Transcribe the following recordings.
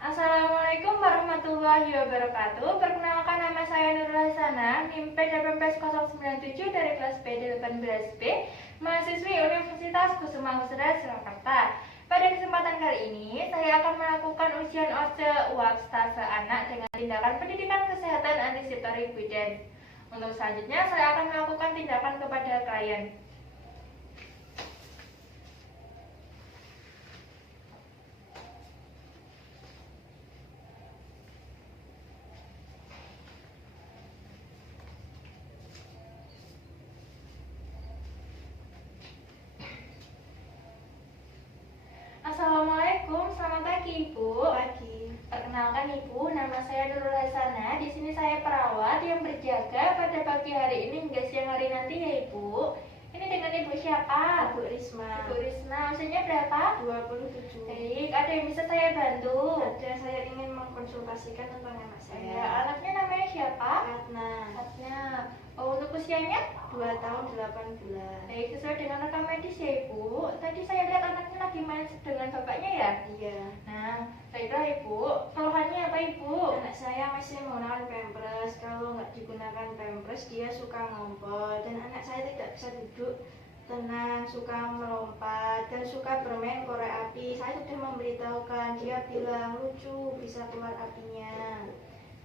Assalamualaikum warahmatullahi wabarakatuh. Perkenalkan, nama saya Nurul Hasanah, NIM P18 097 dari kelas B18B, mahasiswi Universitas Kusuma Husada, Surakarta. Pada kesempatan kali ini, saya akan melakukan ujian OSCE UAP stase anak dengan tindakan pendidikan kesehatan antiseptorik Widens. Untuk selanjutnya, saya akan melakukan tindakan kepada klien. Assalamualaikum, selamat pagi Ibu. Pagi. Perkenalkan Ibu, nama saya Nurul Hasanah. Di sini saya perawat yang berjaga pada pagi hari ini hingga siang hari nanti ya Ibu. Ini dengan Ibu siapa? Ibu Risma. Ibu Risma, usianya berapa? 27. Baik, ada yang bisa saya bantu? Ada, saya ingin mengkonsultasikan tentang anak Ya, saya. anaknya namanya siapa? Ratna. Ratna. Oh, untuk usianya? 2 tahun 8 bulan. Baik, sesuai dengan rekam medis ya Ibu. Tadi saya lihat anaknya lagi main dengan bapaknya ya? Iya. Nah, baiklah Ibu, keluhannya apa Ibu? Anak saya masih menggunakan pampers. Kalau nggak digunakan pampers, dia suka ngompol. Dan anak saya tidak bisa duduk tenang, suka melompat, dan suka bermain korek api. Saya sudah memberitahukan, dia bilang lucu, bisa keluar apinya.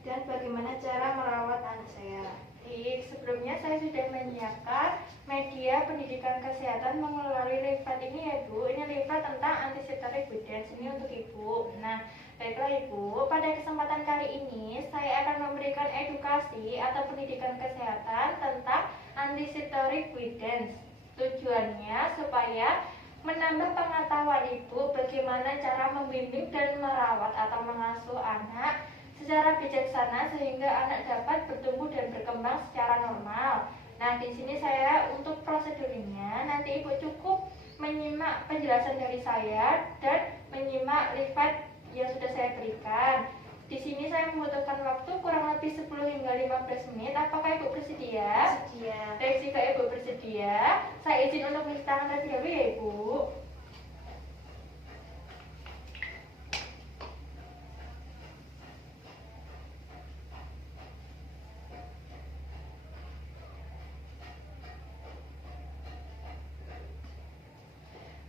Dan bagaimana cara merawat anak saya? Baik, sebelumnya saya sudah menyiapkan media pendidikan kesehatan melalui leaflet ini ya Bu. Ini leaflet tentang antiseptorik Widens, ini untuk Ibu. Nah, baiklah Ibu, pada kesempatan kali ini saya akan memberikan edukasi atau pendidikan kesehatan tentang antiseptorik Widens. Tujuannya supaya menambah pengetahuan Ibu bagaimana cara membimbing dan merawat atau mengasuh anak secara bijaksana sehingga anak dapat bertumbuh dan berkembang secara normal. Nah, di sini saya untuk prosedurnya nanti Ibu cukup menyimak penjelasan dari saya dan menyimak leaflet yang sudah saya berikan. Di sini saya membutuhkan waktu kurang lebih 10 hingga 15 menit. Apakah Ibu bersedia? Sedia. Baik, jika Ibu bersedia, saya izin untuk mencuci tangan terlebih dahulu ya Ibu.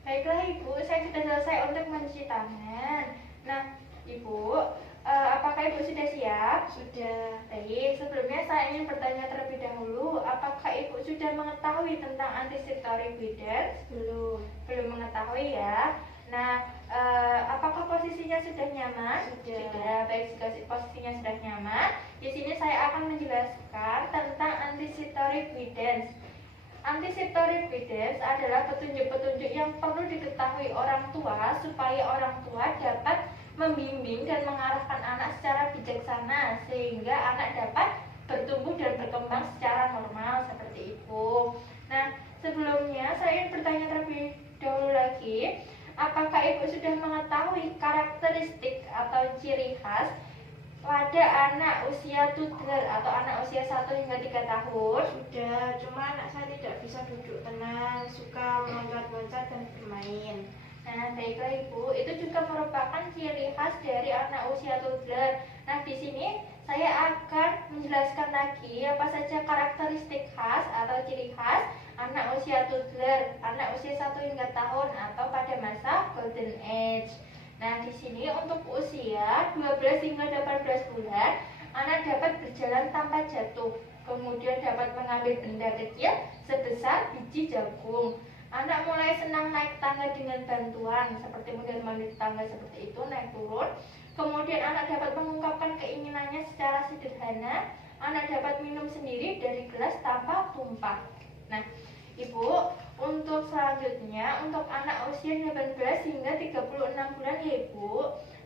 Baiklah Ibu, saya sudah selesai untuk mencuci tangan. Nah, Ibu, apakah Ibu sudah siap? Sudah. Baik, sebelumnya saya ingin bertanya terlebih dahulu, apakah Ibu sudah mengetahui tentang antiseptorik Widens? Belum. Belum mengetahui ya. Nah, apakah posisinya sudah nyaman? Sudah. Baik, jika posisinya sudah nyaman, di sini saya akan menjelaskan tentang antiseptorik Widens. Antiseptorik Widens adalah petunjuk-petunjuk yang perlu diketahui orang tua supaya orang tua dapat membimbing dan mengarahkan anak secara bijaksana sehingga anak dapat bertumbuh dan berkembang secara normal seperti itu. Nah, sebelumnya saya ingin bertanya terlebih dahulu lagi, apakah Ibu sudah mengetahui karakteristik atau ciri khas pada anak usia toddler atau anak usia 1 hingga 3 tahun? Sudah, cuma anak saya tidak bisa duduk tenang, suka meloncat-loncat dan bermain. Nah, baiklah Ibu, itu juga merupakan ciri khas dari anak usia toddler. Nah, di sini saya akan menjelaskan lagi apa saja karakteristik khas atau ciri khas anak usia toddler, anak usia 1 hingga tahun atau pada masa golden age. Nah, di sini untuk usia 12 hingga 18 bulan, anak dapat berjalan tanpa jatuh, kemudian dapat mengambil benda kecil sebesar biji jagung. Anak mulai senang naik tangga dengan bantuan, seperti mondar-mandir tangga seperti itu, naik turun. Kemudian anak dapat mengungkapkan keinginannya secara sederhana. Anak dapat minum sendiri dari gelas tanpa tumpah. Nah, Ibu, untuk selanjutnya untuk anak usia 18 hingga 36 bulan ya Ibu.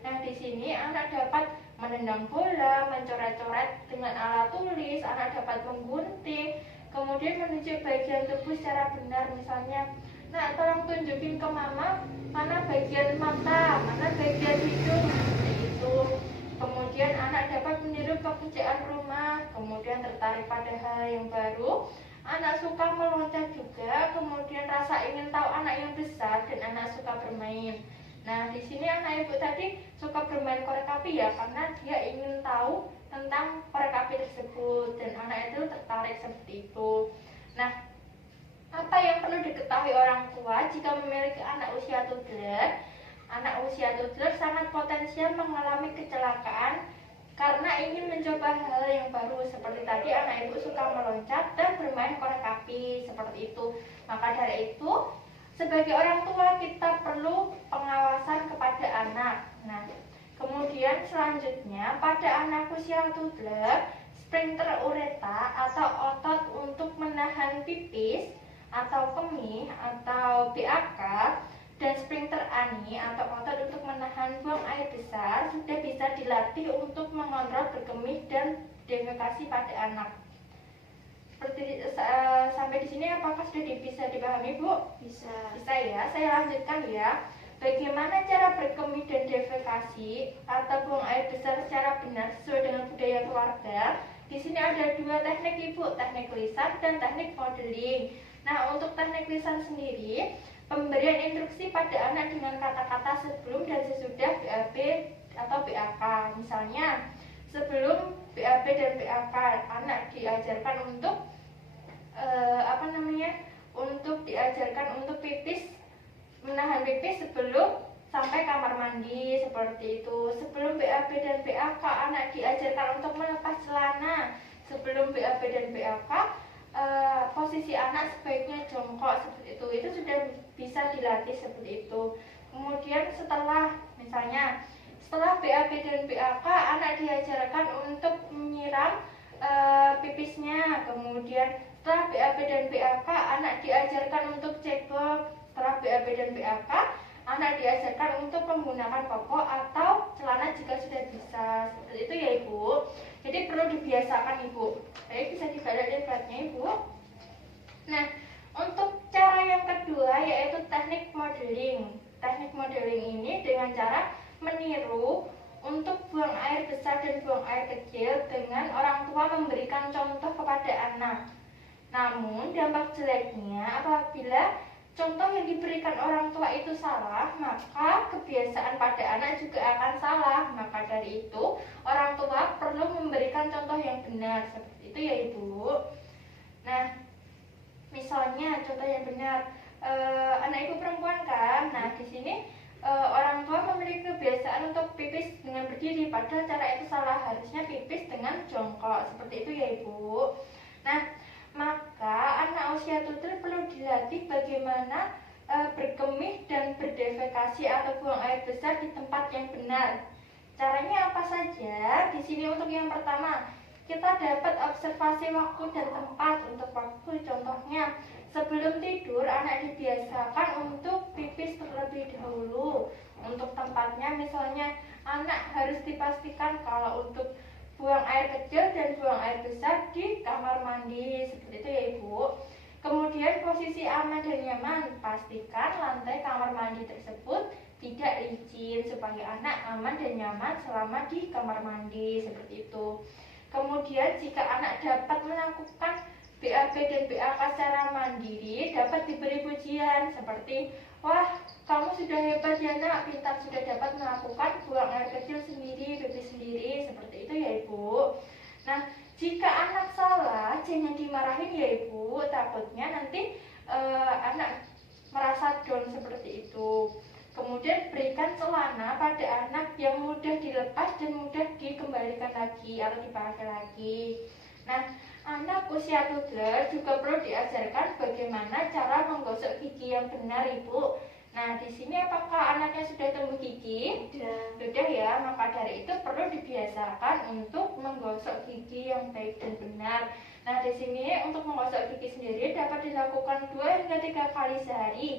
Nah, di sini anak dapat menendang bola, mencoret-coret dengan alat tulis, anak dapat menggunting, kemudian menunjuk bagian tubuh secara benar, misalnya, nah tolong tunjukin ke mama mana bagian mata, mana bagian hidung, seperti itu. Kemudian anak dapat meniru pekerjaan rumah, kemudian tertarik pada hal yang baru. Anak suka meloncat juga, kemudian rasa ingin tahu anak yang besar dan anak suka bermain. Nah, di sini anak ibu tadi suka bermain korek api ya, karena dia ingin tahu tentang korek api tersebut dan anak itu tertarik seperti itu. Nah, apa yang perlu diketahui orang tua jika memiliki anak usia toddler? Anak usia toddler sangat potensial mengalami kecelakaan karena ingin mencoba hal yang baru. Seperti tadi anak ibu suka meloncat dan bermain korek api seperti itu. Maka dari itu, sebagai orang tua kita perlu pengawasan kepada anak. Nah, kemudian selanjutnya pada anak usia toddler, sphincter ureta atau otot untuk menahan pipis atau kemih atau BAK dan sphincter ani atau otot untuk menahan buang air besar sudah bisa dilatih untuk mengontrol berkemih dan defekasi pada anak. Seperti sampai di sini apakah sudah bisa dipahami, Bu? Bisa. Bisa ya. Saya lanjutkan ya. Bagaimana cara berkemih dan defekasi atau buang air besar secara benar sesuai dengan budaya keluarga? Di sini ada dua teknik, Ibu, teknik lisan dan teknik modeling. Nah, untuk teknik lisan sendiri, pemberian instruksi pada anak dengan kata-kata sebelum dan sesudah BAB atau BAK. Misalnya, sebelum BAB dan BAK, anak diajarkan untuk untuk diajarkan untuk pipis, menahan pipis sebelum sampai kamar mandi seperti itu. Sebelum BAB dan BAK, anak diajarkan untuk melepas celana. Sebelum BAB dan BAK, posisi anak sebaiknya jongkok seperti itu. Itu sudah bisa dilatih seperti itu. Kemudian setelah BAB dan BAK, anak diajarkan untuk menyiram pipisnya. Kemudian setelah BAB dan BAK, anak diajarkan untuk cebok. Setelah BAB dan BAK, anak diajarkan untuk menggunakan popok atau celana jika sudah bisa. Seperti itu ya, Ibu. Jadi perlu dibiasakan, Ibu. Baik, bisa dibalik lihatnya, Ibu. Nah, untuk cara yang kedua yaitu teknik modeling. Teknik modeling ini dengan cara meniru untuk buang air besar dan buang air kecil dengan orang tua memberikan contoh kepada anak. Namun dampak jeleknya apabila contoh yang diberikan orang tua itu salah, maka kebiasaan pada anak juga akan salah. Maka dari itu, orang tua perlu memberikan contoh yang benar. Seperti itu ya, Ibu. Nah, misalnya contoh yang benar, anak ibu perempuan kan. Nah, di sini orang tua memiliki kebiasaan untuk pipis dengan berdiri, padahal cara itu salah. Harusnya pipis dengan jongkok. Seperti itu ya, Ibu. Nah, maka anak usia toddler perlu dilatih bagaimana berkemih dan berdefekasi atau buang air besar di tempat yang benar. Caranya apa saja? Di sini untuk yang pertama, kita dapat observasi waktu dan tempat. Untuk waktu, contohnya sebelum tidur anak dibiasakan untuk pipis terlebih dahulu. Untuk tempatnya, misalnya anak harus dipastikan kalau untuk buang air kecil dan buang air besar di kamar mandi. Seperti itu ya, Ibu. Kemudian posisi aman dan nyaman. Pastikan lantai kamar mandi tersebut tidak licin supaya anak aman dan nyaman selama di kamar mandi. Seperti itu. Kemudian jika anak dapat melakukan BAB dan BAK secara mandiri, dapat diberi pujian seperti, wah, kamu sudah hebat ya nak, pintar, sudah dapat melakukan buang air kecil sendiri, pipis sendiri. Seperti itu ya, Ibu. Nah, jika anak salah, jangan dimarahin ya, Ibu. Takutnya nanti anak merasa down seperti itu. Kemudian berikan celana pada anak yang mudah dilepas dan mudah dikembalikan lagi atau dipakai lagi. Nah, anak usia toddler juga perlu diajarkan bagaimana cara menggosok gigi yang benar, Ibu. Nah, di sini apakah anaknya sudah tumbuh gigi? Sudah ya, maka dari itu perlu dibiasakan untuk menggosok gigi yang baik dan benar. Nah, di sini untuk menggosok gigi sendiri dapat dilakukan 2 hingga 3 kali sehari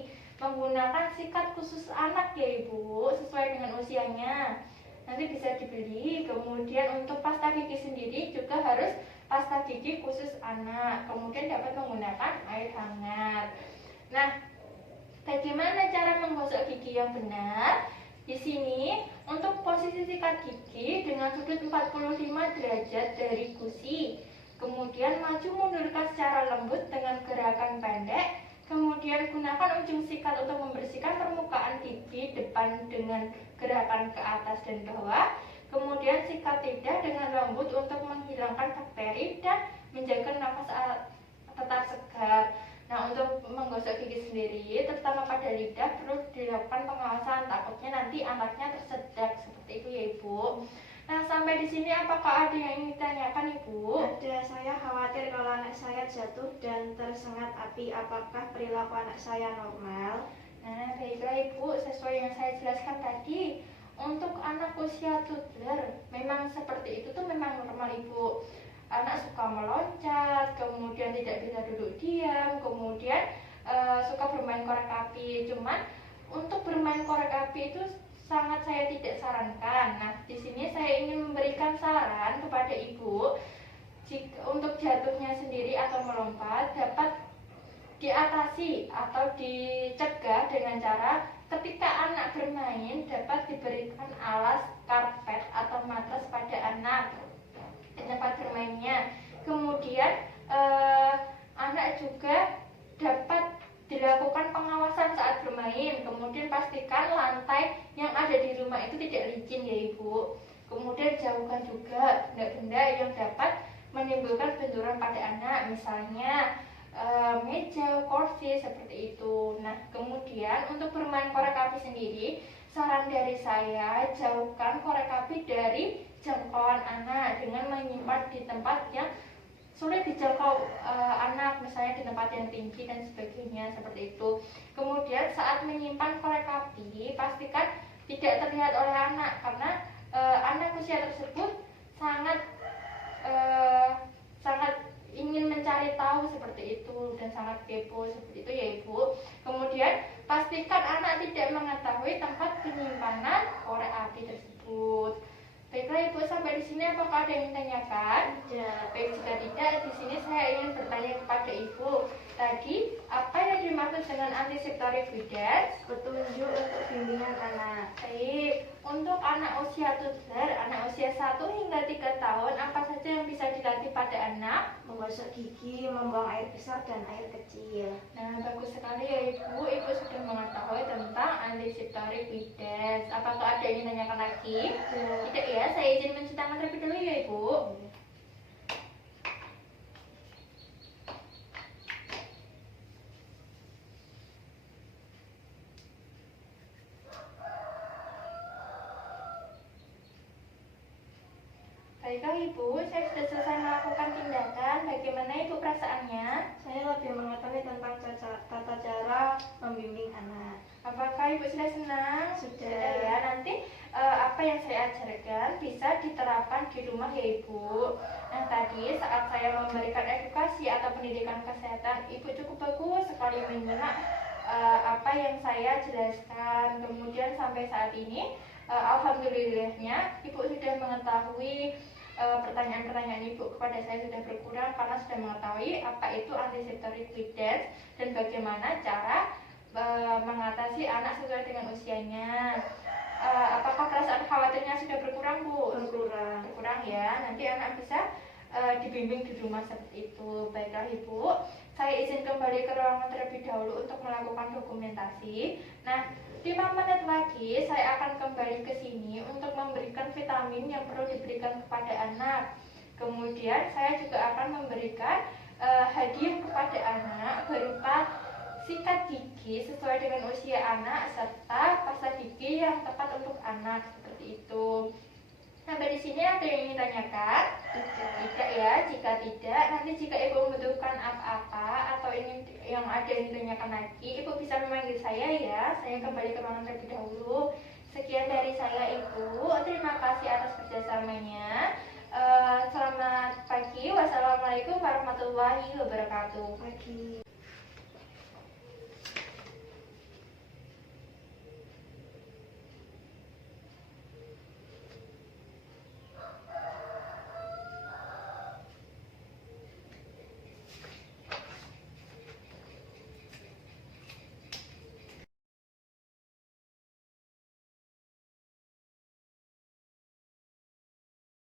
menggunakan sikat khusus anak ya, Ibu, sesuai dengan usianya. Nanti bisa dibeli. Kemudian untuk pasta gigi sendiri juga harus pasta gigi khusus anak. Kemudian dapat menggunakan air hangat. Nah, bagaimana cara menggosok gigi yang benar? Di sini untuk posisi sikat gigi dengan sudut 45 derajat dari gusi. Kemudian maju mundurkan secara lembut dengan gerakan pendek. Kemudian gunakan ujung sikat untuk membersihkan permukaan pipi depan dengan gerakan ke atas dan bawah. Kemudian sikat lidah dengan lembut untuk menghilangkan bakteri dan menjaga nafas tetap segar. Nah, untuk menggosok gigi sendiri, terutama pada lidah, perlu dilakukan pengawasan. Takutnya nanti anaknya tersedak seperti itu ya Ibu. Nah, sampai di sini apakah ada yang ingin ditanyakan Ibu? Ada, saya khawatir kalau anak saya jatuh dan tersengat api, apakah perilaku anak saya normal? Nah, baiklah Ibu, sesuai yang saya jelaskan tadi, untuk anak usia toddler, memang seperti itu tuh memang normal Ibu. Anak suka meloncat, kemudian tidak bisa duduk diam, kemudian suka bermain korek api. Cuman untuk bermain korek api itu sangat saya tidak sarankan. Nah, di sini saya ingin memberikan saran kepada Ibu, jika untuk jatuhnya sendiri atau melompat dapat diatasi atau dicegah dengan cara ketika anak bermain dapat diberikan alas, karpet atau matras pada anak di tempat bermainnya. Kemudian anak juga dapat dilakukan pengawasan saat bermain. Kemudian pastikan lantai yang ada di rumah itu tidak licin ya Ibu. Kemudian jauhkan juga benda-benda yang dapat menimbulkan benturan pada anak, misalnya meja, kursi seperti itu. Nah, kemudian untuk bermain korek api sendiri, saran dari saya jauhkan korek api dari jangkauan anak dengan menyimpan di tempat yang sulit dijangkau anak, misalnya di tempat yang tinggi dan sebagainya seperti itu. Kemudian saat menyimpan korek api, pastikan tidak terlihat oleh anak karena anak usia tersebut sangat ingin mencari tahu seperti itu dan sangat kepo seperti itu ya Ibu. Kemudian pastikan anak tidak mengetahui tempat penyimpanan korek api tersebut. Baiklah Ibu, sampai di sini apakah ada yang ditanyakan? Tidak. Baik, jika tidak, di sini saya ingin bertanya kepada Ibu. Tadi apa yang dimaksud dengan antiseptic evidence? Petunjuk untuk bimbingan anak. Baik, untuk anak usia toddler, anak usia 1 hingga 3 tahun, apa saja yang bisa dilatih pada anak? Menggosok gigi, membuang air besar dan air kecil. Nah, bagus sekali ya Ibu. Ibu sudah mengetahui tentang antiseptic evidence. Apakah ada yang ditanyakan lagi? Tidak ya, saya izin mencuci tangan terlebih dahulu ya Ibu. Baiklah Ibu, saya sudah selesai melakukan tindakan. Bagaimana Ibu perasaannya? Saya lebih mengetahui tentang tata cara membimbing anak. Apakah Ibu sudah senang? Sudah. Ya, nanti apa yang saya ajarkan bisa diterapkan di rumah ya Ibu. Nah, tadi saat saya memberikan edukasi atau pendidikan kesehatan, Ibu cukup bagus sekali menyimak apa yang saya jelaskan. Kemudian sampai saat ini alhamdulillahnya Ibu sudah mengetahui pertanyaan-pertanyaan Ibu kepada saya sudah berkurang karena sudah mengetahui apa itu antiseptic evidence dan bagaimana cara mengatasi anak sesuai dengan usianya. Apakah perasaan khawatirnya sudah berkurang Bu? Berkurang. Berkurang ya. Nanti anak bisa dibimbing di rumah seperti itu. Baiklah Ibu, saya izin kembali ke ruangan terlebih dahulu untuk melakukan dokumentasi. Nah, 5 menit lagi saya akan kembali ke sini untuk memberikan vitamin yang perlu diberikan kepada anak. Kemudian saya juga akan memberikan hadiah kepada anak berupa sikat gigi sesuai dengan usia anak serta pasta gigi yang tepat untuk anak seperti itu. Sampai di sini ada yang ingin ditanyakan? Tidak ya. Jika tidak, nanti jika Ibu membutuhkan apa-apa atau ingin yang ada yang ditanyakan lagi, Ibu bisa memanggil saya ya. Saya kembali ke ruangan terlebih dahulu. Sekian dari saya Ibu. Terima kasih atas kerjasamanya. Selamat pagi. Wassalamualaikum warahmatullahi wabarakatuh. Pagi.